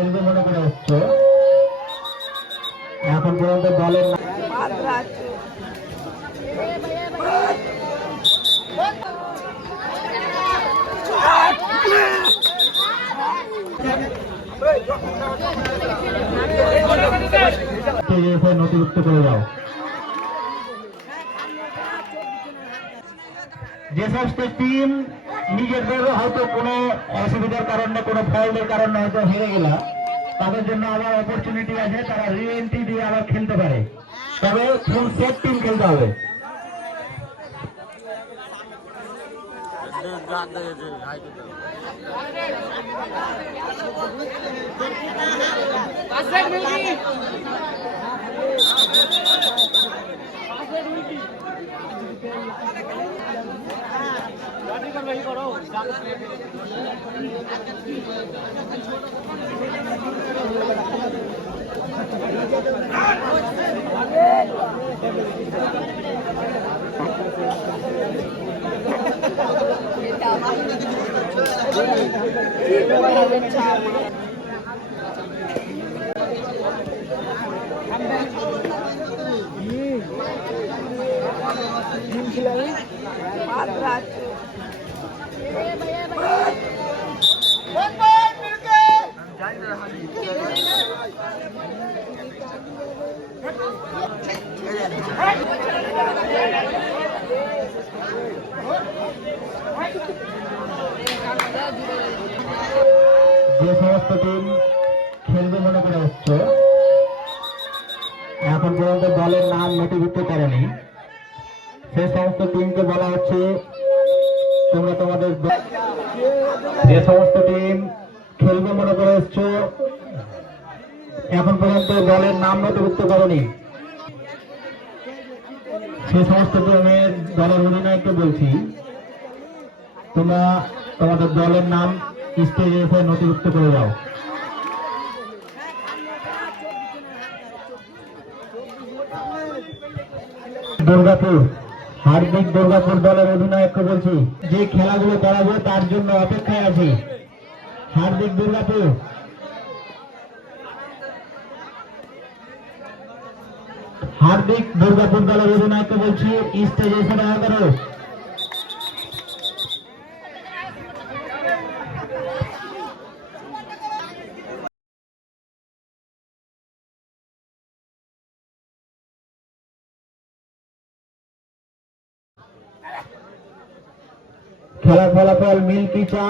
খেলবে মনে করে এসছো, এখন পর্যন্ত দলের নথিভুক্ত করে দাও। যে সমস্ত টিম নিজেদের হয়তো কোনো অসুবিধার কারণে কোনো ফল্টের কারণে হয়তো হেরে গেল, তাদের জন্য আবার অপরচুনিটি আছে, তারা রি-এন্ট্রি দিয়ে আবার খেলতে পারে, তবে ফুল সেট টিম খেলতে হবে। যে সমস্ত টিম খেলবে মনে করে এসছো, এখন পর্যন্ত দলের নাম নথিভুক্ত করেনি, সেই সমস্ত টিমকে বলা হচ্ছে তোমরা তোমাদের যে সমস্ত টিম খেলবে মনে করে এসছো, এখন পর্যন্ত দলের নাম নথিভুক্ত করেনি, সেই সমস্ত টিমের দলের অধিনায়ককে বলছি তোমরা তোমাদের দলের নাম স্টেজে এসে নথিভুক্ত করে দাও। দুর্গাপুর, হার্দিক দুর্গাপুর দলের অধিনায়ককে বলছি যে খেলাগুলো করাবো তার জন্য অপেক্ষায় আছি। হার্দিক দুর্গাপুর, হার্দিক দুর্গাপুর দলের অধিনায়ককে বলছি স্টেজে এসে দেখা করো। খেলার ফলাফল মিল্কি চা